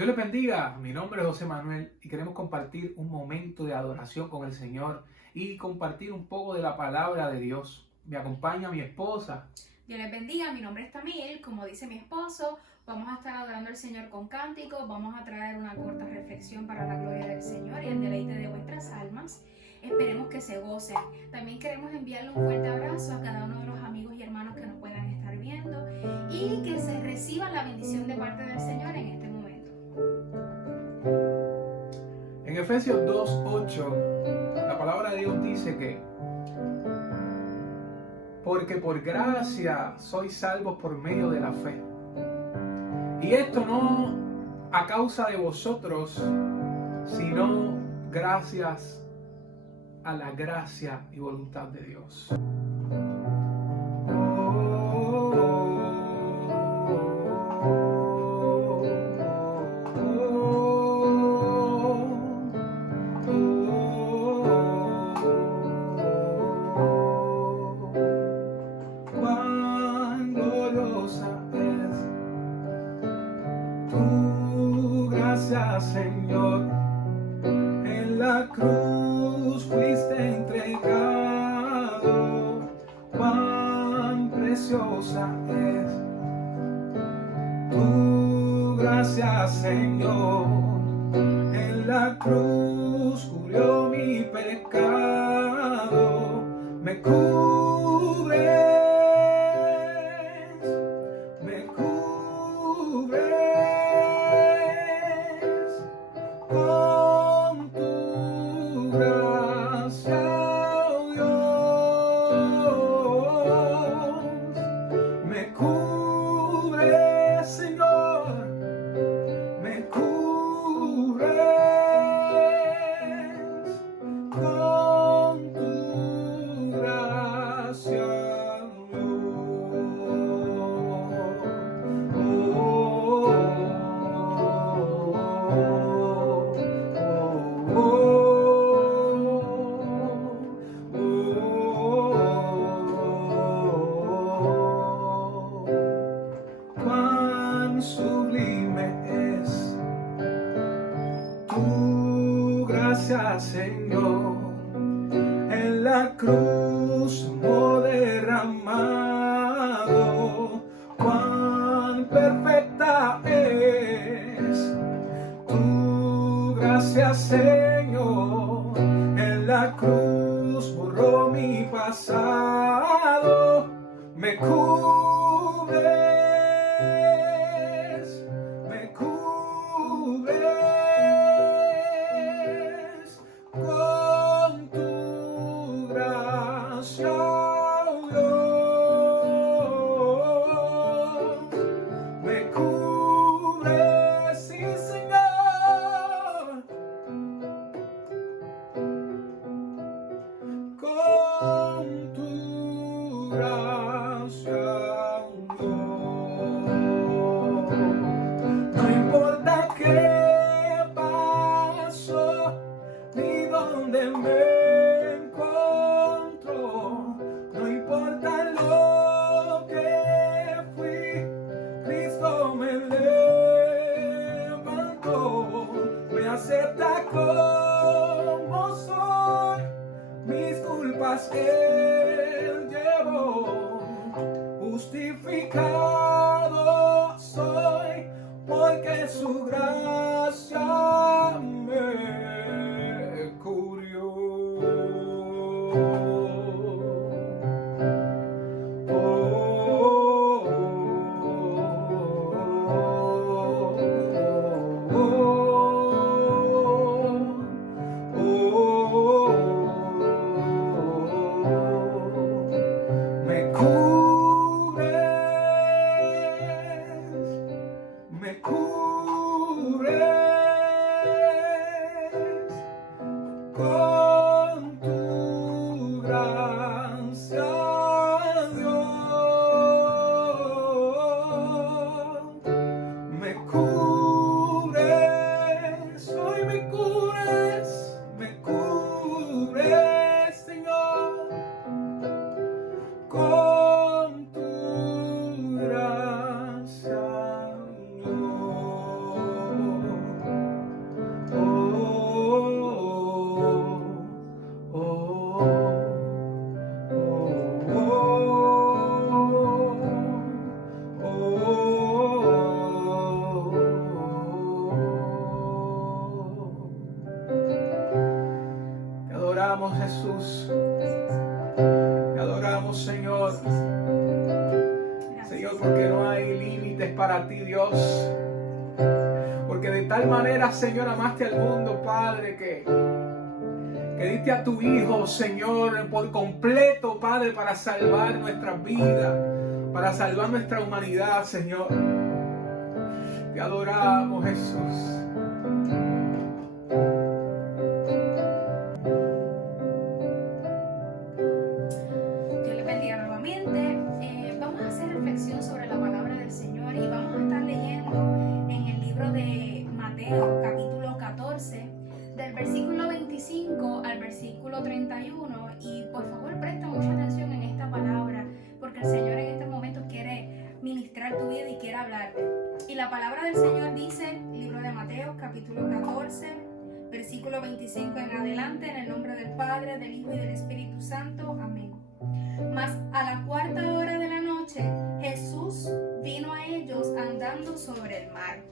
Dios les bendiga, mi nombre es José Manuel y queremos compartir un momento de adoración con el Señor y compartir un poco de la palabra de Dios. Me acompaña mi esposa. Dios les bendiga, mi nombre es Tamil, como dice mi esposo, vamos a estar adorando al Señor con cánticos, vamos a traer una corta reflexión para la gloria del Señor y el deleite de vuestras almas. Esperemos que se gocen. También queremos enviarle un fuerte abrazo a cada uno de los amigos y hermanos que nos puedan estar viendo y que se reciban la bendición de parte del Señor en este momento. En Efesios 2:8, la palabra de Dios dice que porque por gracia sois salvos por medio de la fe. Y esto no a causa de vosotros, sino gracias a la gracia y voluntad de Dios. Cuán gloriosa es tu gracia, Señor. En la cruz fuiste entregado. Cuán preciosa es tu gracia, Señor. En la cruz cubrió mi pecado. Me cubres, me cubres con tu gracia, oh Dios. Me cubres, Señor, me cubres con tu gracia, cuán sublime es tu gracia, Señor. En la cruz no derramado, cuán perfecta es tu gracia, Señor. En la cruz borró mi pasado. Me cubres, me cubres con tu gracia, oh Dios. Me cubres, sí, Señor, con tu gracia, oh Dios. No importa qué pasó ni dónde me encuentro, no importa lo que fui, Cristo me levantó, me acepta como soy, mis culpas Él llevó, justificado soy, porque su gracia me cubrió. Me cubres, me cubres con tu gracia, Dios. Me cubres, hoy me cubres, Señor, con tu gracia, Dios. adoramos, Jesús. Te adoramos, Señor. Señor, porque no hay límites para ti, Dios. Porque de tal manera, Señor, amaste al mundo, Padre, que diste a tu Hijo, Señor, por completo, Padre, para salvar nuestras vidas, para salvar nuestra humanidad, Señor. Te adoramos, Jesús. Dios le bendiga nuevamente. Vamos a hacer reflexión sobre la palabra del Señor y vamos a estar leyendo en el libro de Mateo, capítulo 14, del versículo 25 al versículo 31. Y por favor, presta mucha atención en esta palabra, porque el Señor en este momento quiere ministrar tu vida y quiere hablarte. Y la palabra del Señor dice, libro de Mateo, capítulo 14, versículo 25 en adelante, en el nombre del Padre, del Hijo y del Espíritu Santo. Amén. Mas a la cuarta hora de la noche, Jesús vino a ellos andando sobre el mar.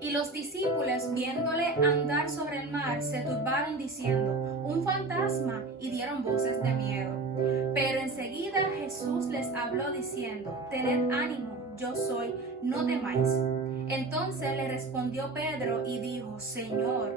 Y los discípulos, viéndole andar sobre el mar, se turbaron diciendo, un fantasma, y dieron voces de miedo. Pero enseguida Jesús les habló diciendo, tened ánimo, yo soy, no temáis. Entonces le respondió Pedro y dijo, Señor,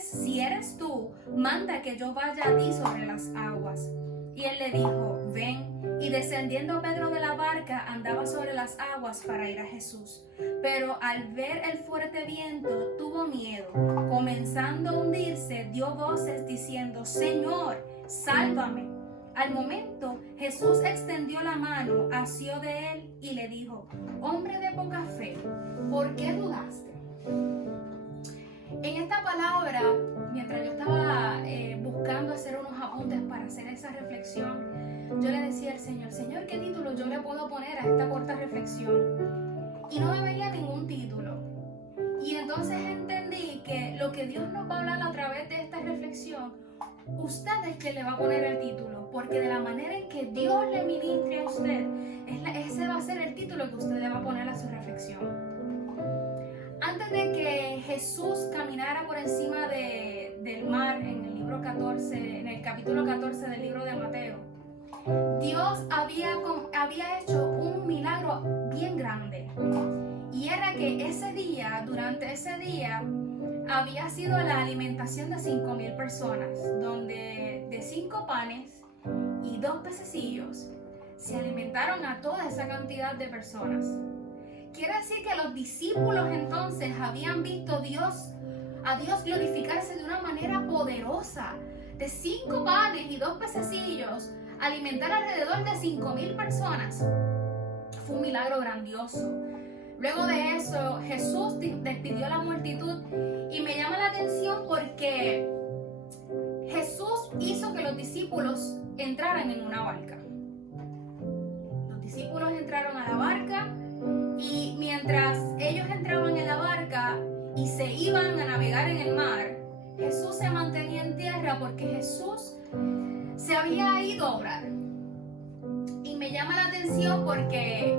si eres tú, manda que yo vaya a ti sobre las aguas. Y él le dijo, ven. Y descendiendo Pedro de la barca, andaba sobre las aguas para ir a Jesús. Pero al ver el fuerte viento, tuvo miedo. Comenzando a hundirse, dio voces diciendo, Señor, sálvame. Al momento, Jesús extendió la mano, asió de él y le dijo, hombre de poca fe, ¿por qué dudaste? En esta palabra, mientras yo estaba buscando hacer unos apuntes para hacer esa reflexión, yo le decía al Señor, Señor, ¿qué título yo le puedo poner a esta corta reflexión? Y no me venía ningún título. Y entonces entendí que lo que Dios nos va a hablar a través de esta reflexión, usted es quien le va a poner el título, porque de la manera en que Dios le ministre a usted, ese va a ser el título que usted le va a poner a su reflexión. Antes de que Jesús caminara por encima del mar en el libro 14, en el capítulo 14 del libro de Mateo, Dios había hecho un milagro bien grande. Y era que durante ese día, había sido la alimentación de 5,000 personas, donde de 5 panes y 2 pececillos se alimentaron a toda esa cantidad de personas. Quiere decir que los discípulos entonces habían visto a Dios glorificarse de una manera poderosa. De 5 panes y 2 pececillos, alimentar alrededor de 5,000 personas. Fue un milagro grandioso. Luego de eso, Jesús despidió a la multitud y me llama la atención porque Jesús hizo que los discípulos entraran en una barca. Los discípulos entraron a la barca y mientras ellos entraban en la barca y se iban a navegar en el mar, Jesús se mantenía en tierra porque Jesús se había ido a orar. Y me llama la atención porque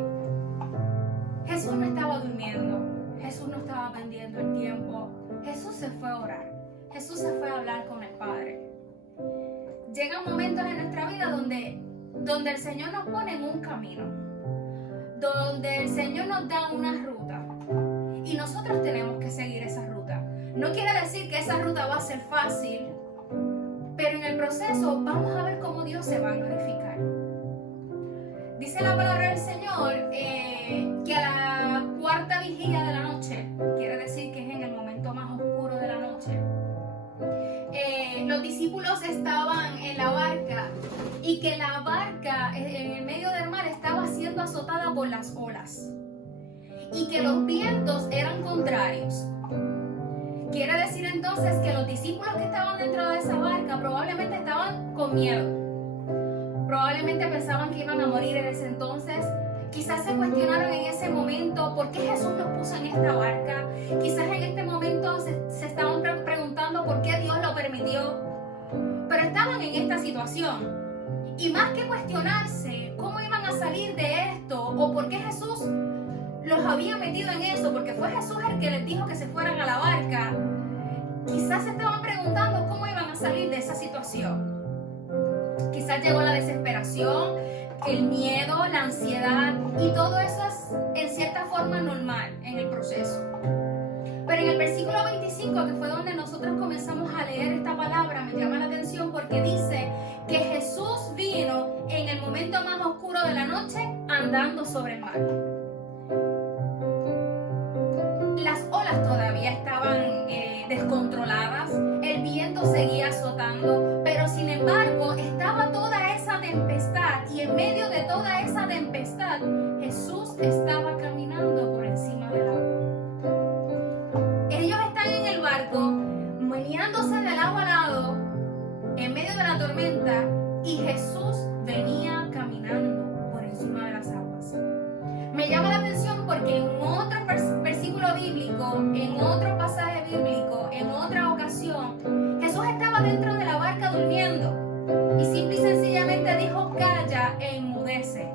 Jesús no estaba durmiendo, Jesús no estaba perdiendo el tiempo, Jesús se fue a orar, Jesús se fue a hablar con el Padre. Llegan momentos en nuestra vida donde el Señor nos pone en un camino, donde el Señor nos da una ruta y nosotros tenemos que seguir esa ruta. No quiere decir que esa ruta va a ser fácil, pero en el proceso vamos a ver cómo Dios se va a glorificar. Dice la palabra del Señor que a la cuarta vigilia de la noche, quiere decir que es en el momento más oscuro de la noche, los discípulos estaban en la barca y que la barca en el medio del mar estaba siendo azotada por las olas y que los vientos eran contrarios. Quiere decir entonces que los discípulos que estaban dentro de esa barca probablemente estaban con miedo. Probablemente pensaban que iban a morir en ese entonces. Quizás se cuestionaron en ese momento por qué Jesús los puso en esta barca. Quizás en este momento se estaban preguntando por qué Dios lo permitió. Pero estaban en esta situación. Y más que cuestionarse cómo iban a salir de esto o por qué Jesús los había metido en eso, porque fue Jesús el que les dijo que se fueran a la barca, quizás se estaban preguntando cómo iban a salir de esa situación. Quizás llegó la desesperación, el miedo, la ansiedad, y todo eso es en cierta forma normal en el proceso. Pero en el versículo 25, que fue donde nosotros comenzamos a leer esta palabra, me llama la atención porque dice que Jesús vino en el momento más oscuro de la noche andando sobre el mar. Las olas todavía estaban descontroladas, el viento seguía azotando, pero sin embargo estaba toda esa tempestad, y en medio de toda esa tempestad Jesús estaba caminando por encima del agua. Ellos están en el barco, meneándose de lado a lado, en medio de la tormenta, y Jesús venía caminando por encima de las aguas. Me llama la atención porque en otro versículo bíblico, en otro pasaje bíblico, en otra ocasión, Jesús estaba dentro de la barca durmiendo y simple y sencillamente dijo: calla e enmudece.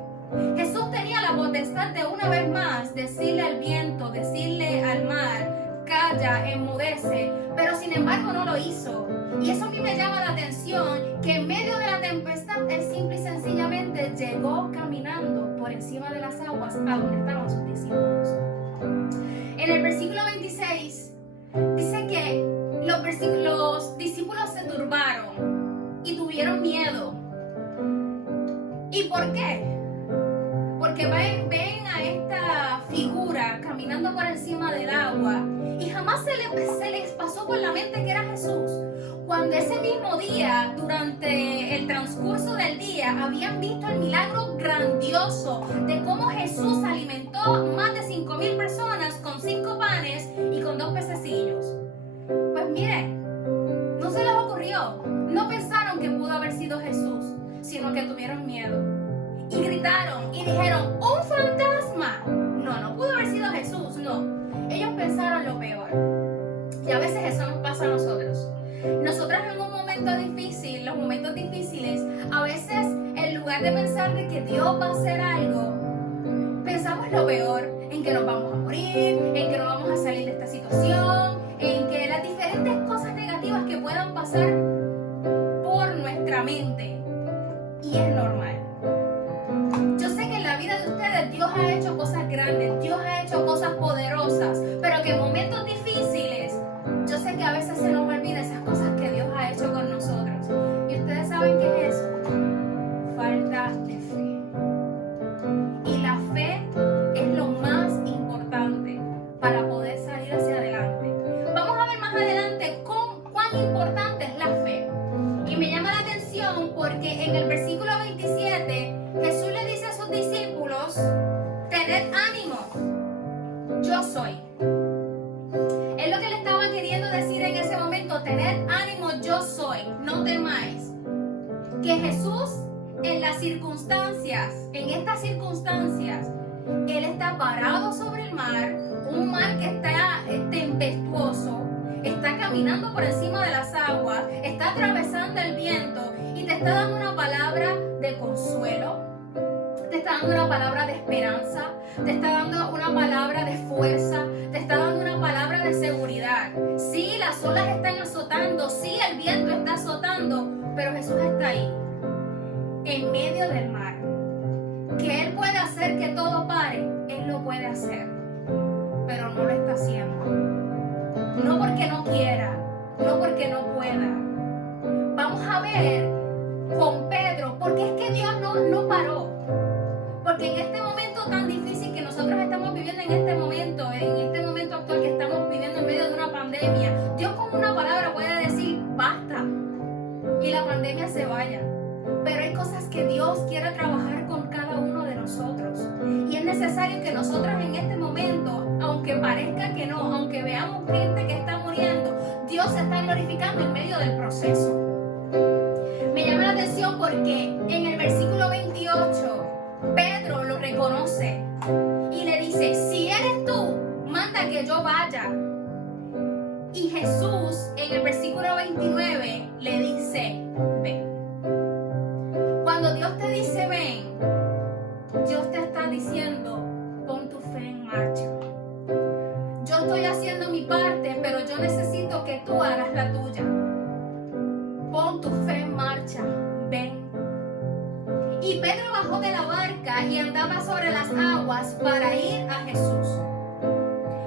Jesús tenía la potestad de una vez más decirle al viento, decirle al mar: calla, enmudece, pero sin embargo no lo hizo. Y eso a mí me llama la atención, que en medio de la tempestad él simple y sencillamente llegó caminando por encima de las aguas a donde estaban sus discípulos. En el versículo 26 dice que los discípulos se turbaron y tuvieron miedo. ¿Y por qué? Porque ven a esta figura caminando por encima del agua y jamás se les pasó por la mente que era Jesús. Cuando ese mismo día, durante el transcurso del día, habían visto el milagro grandioso de cómo Jesús alimentó más de 5,000 personas con 5 panes y con 2 pececillos. Pues miren, no se les ocurrió, no pensaron que pudo haber sido Jesús, sino que tuvieron miedo. Y gritaron y dijeron: ¡un fantasma! No pudo haber sido Jesús, no. Ellos pensaron lo peor. Y a veces eso nos pasa a nosotros. Nosotras en un momento difícil, los momentos difíciles, a veces en lugar de pensar de que Dios va a hacer algo, pensamos lo peor, en que nos vamos a morir, en que no vamos a salir de esta situación, en que las diferentes cosas negativas que puedan pasar por nuestra mente. Y es normal. Yo sé que en la vida de ustedes Dios ha hecho cosas grandes, Dios ha hecho cosas poderosas, pero que en momentos difíciles, yo sé que a veces se nos olvida esas cosas que Dios ha hecho con nosotros. ¿Y ustedes saben qué es eso? Falta de fe. Y la fe es lo más importante para poder salir hacia adelante. Vamos a ver más adelante cuán importante es la fe. Y me llama la atención porque en el versículo 27 Jesús le dice a sus discípulos: tened ánimo, yo soy. Es lo que le estaba queriendo decir en ese momento: tened ánimo, yo soy, no temáis. Que Jesús en las circunstancias, en estas circunstancias, Él está parado sobre el mar, un mar que está tempestuoso, está caminando por encima de las aguas, está atravesando el viento y te está dando una palabra de consuelo, te está dando una palabra de esperanza, te está dando una palabra de fuerza, te está dando una palabra de seguridad. Sí, las olas están azotando, sí, el viento está azotando, pero Jesús está ahí, en medio del mar. Que Él puede hacer que todo pare, Él lo puede hacer, pero no lo está haciendo. No porque no quiera, no porque no pueda. Vamos a ver con Pedro, porque es que Dios no paró. Porque en este momento tan difícil que nosotros estamos viviendo en este momento actual que estamos viviendo en medio de una pandemia, Dios con una palabra puede decir: basta, y la pandemia se vaya. Pero hay cosas que Dios quiere trabajar con cada uno de nosotros. Y es necesario que nosotros en este momento, aunque parezca que no, aunque veamos gente que está muriendo, Dios se está glorificando en medio del proceso. Me llama la atención porque en el versículo 28, Pedro lo reconoce y le dice: si eres tú, manda que yo vaya. Y Jesús en el versículo 29 le dice: ven. Cuando Dios te dice ven, Dios te está diciendo: pon tu fe en marcha. Yo estoy haciendo mi parte, pero yo necesito que que tú hagas la tuya. Pon tu fe en marcha, ven. Y Pedro bajó de la barca y andaba sobre las aguas para ir a Jesús.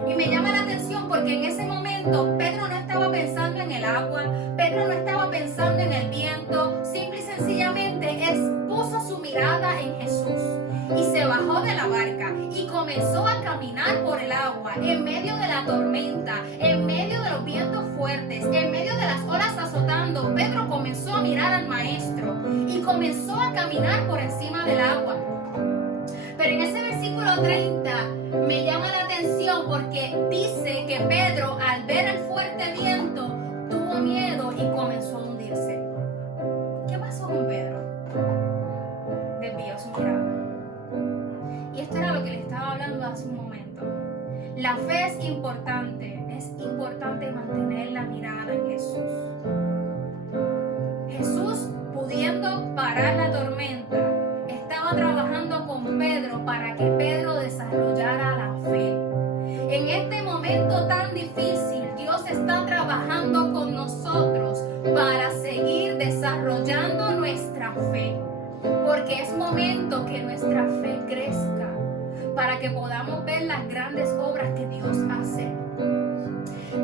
Y me llama la atención porque en ese momento Pedro no estaba pensando en el agua, Pedro no estaba pensando en el viento, simple y sencillamente él puso su mirada en Jesús y se bajó de la barca y comenzó a caminar por el agua en medio de la tormenta, en medio de los vientos fuertes, en medio de las olas azotando. Pedro comenzó a mirar al maestro y comenzó a caminar por encima del agua. Pero en ese versículo 30 me llama la atención porque dice que Pedro, al ver el fuerte viento, tuvo miedo y comenzó a hundirse. ¿Qué pasó con Pedro? Desvió su mirada. Y esto era lo que le estaba hablando hace un momento. La fe es importante mantener la mirada en Jesús. Jesús, pudiendo parar la tormenta, estaba trabajando con Pedro para que Pedro desarrollara la fe. En este momento tan difícil, Dios está trabajando con nosotros para seguir desarrollando nuestra fe. Porque es momento que nuestra fe crezca, para que podamos ver las grandes obras que Dios hace.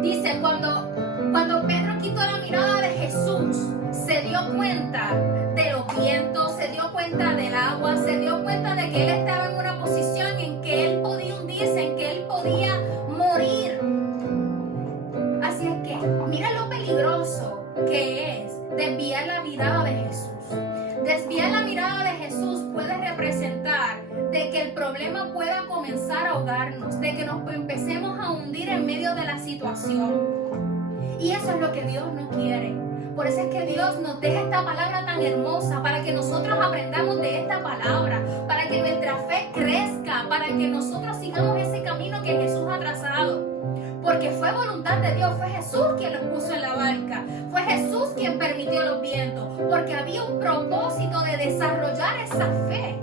Dice, cuando Pedro quitó la mirada de Jesús, se dio cuenta de los vientos, se dio cuenta del agua, se dio cuenta de que él estaba en una posición en que él podía hundirse, en que él podía morir. Así es que, mira lo peligroso que es desviar la mirada de Jesús. Desviar la mirada de Jesús puede representar de que el problema pueda comenzar a ahogarnos, de que nos empecemos a hundir en medio de la situación. Y eso es lo que Dios no quiere. Por eso es que Dios nos deja esta palabra tan hermosa, para que nosotros aprendamos de esta palabra, para que nuestra fe crezca, para que nosotros sigamos ese camino que Jesús ha trazado. Porque fue voluntad de Dios, fue Jesús quien los puso en la barca, fue Jesús quien permitió los vientos, porque había un propósito de desarrollar esa fe,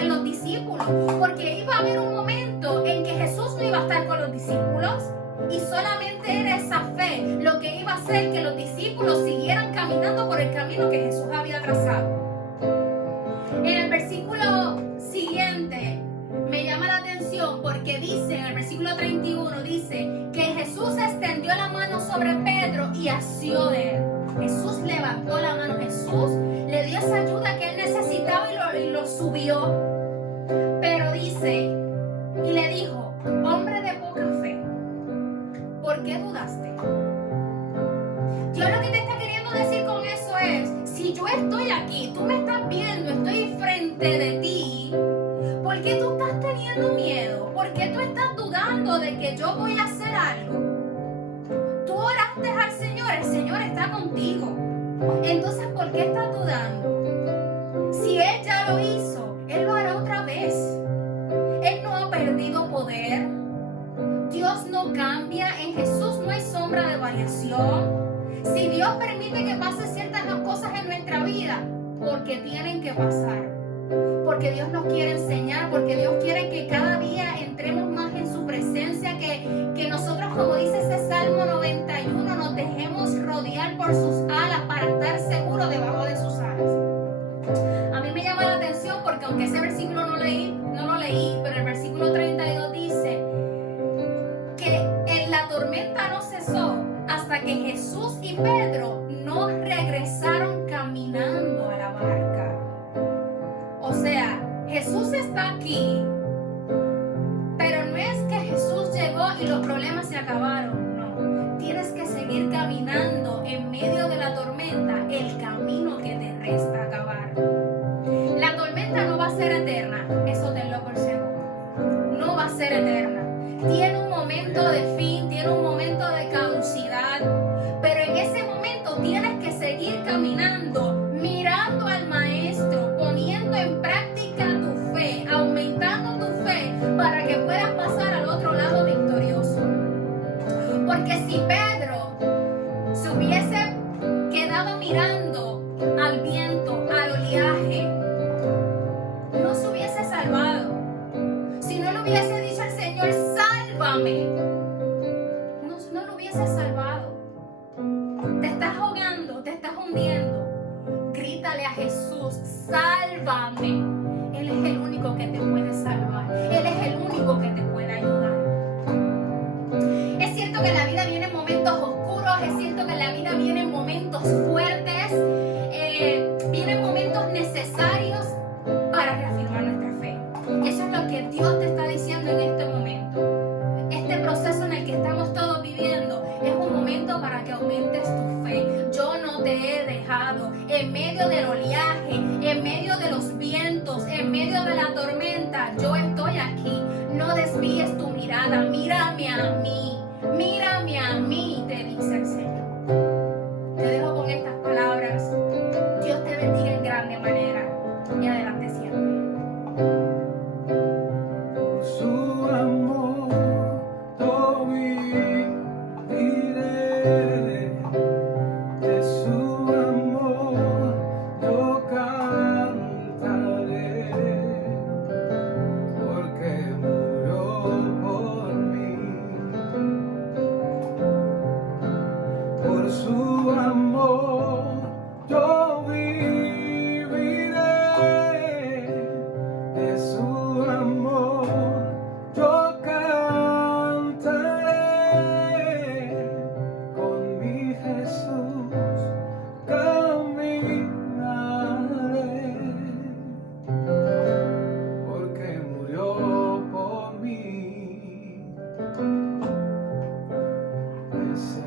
en los discípulos, porque iba a haber un momento en que Jesús no iba a estar con los discípulos y solamente era esa fe lo que iba a hacer que los discípulos siguieran caminando por el camino que Jesús había trazado. En el versículo siguiente me llama la atención porque dice, en el versículo 31, dice que Jesús extendió la mano sobre Pedro y asió de él. Jesús levantó la mano, Jesús le dio esa ayuda que él necesitaba y lo subió. Pero dice, y le dijo, hombre de poca fe, ¿por qué dudaste? Dios lo que te está queriendo decir con eso es, si yo estoy aquí, tú me estás viendo, estoy frente de ti, ¿por qué tú estás teniendo miedo? ¿Por qué tú estás dudando de que yo voy a hacer algo? Tú oraste al Señor, el Señor está contigo. Entonces, ¿por qué estás dudando? Si Él ya lo hizo, Él lo hará otra vez. Él no ha perdido poder. Dios no cambia, en Jesús no hay sombra de variación. Si Dios permite que pasen ciertas cosas en nuestra vida, porque tienen que pasar. Porque Dios nos quiere enseñar, porque Dios quiere que cada día entremos más en su presencia, que nosotros, como dice ese Salmo 91, nos dejemos rodear por sus alas para estar seguros debajo de sus alas. A mí me llama la atención porque aunque ese versículo no lo leí, pero el versículo 32 dice que la tormenta no cesó hasta que Jesús y Pedro no regresaron caminando a la barca. O sea, Jesús está aquí, pero no es que Jesús llegó y los problemas se acabaron, no. Tienes que seguir caminando en medio de la tormenta el camino que te resta acabar. La tormenta no va a ser eterna, eso tenlo por seguro. No va a ser eterna. Tiene un momento de fin, tiene un momento de caducidad, pero en ese momento tienes que seguir caminando, mirando al Maestro, poniendo en práctica tu fe, aumentando tu fe para que puedas pasar al otro lado victorioso. Porque si Pedro se hubiese quedado mirando al viento, al oleaje, no se hubiese salvado. Si no le hubiese dicho al Señor, sálvame, no lo hubiese ser salvado. Te estás ahogando, te estás hundiendo. Grítale a Jesús, sálvame. Él es el único que te puede salvar. Él es el único que te puede ayudar. Es cierto que la vida viene en momentos oscuros, es cierto que la vida viene en momentos fuertes, vienen momentos necesarios para reafirmar nuestra fe. Eso es lo que Dios te está diciendo en este momento. Este proceso en el que estamos todos viviendo es un momento para que aumentes tu fe. Yo no te he dejado en medio del oleaje, en medio de los vientos, en medio de la tormenta. Yo estoy aquí. No desvíes tu mirada. Mírame a mí. Mírame a mí, te dice el Señor. Te dejo con estas palabras. Dios te bendiga en grande manera. Y adelante siempre. Por su amor yo viviré, de su amor yo cantaré, porque murió por mí. Por su amor yo viviré, de su amor yo cantaré, con mi Jesús caminaré, porque murió por mí. Ese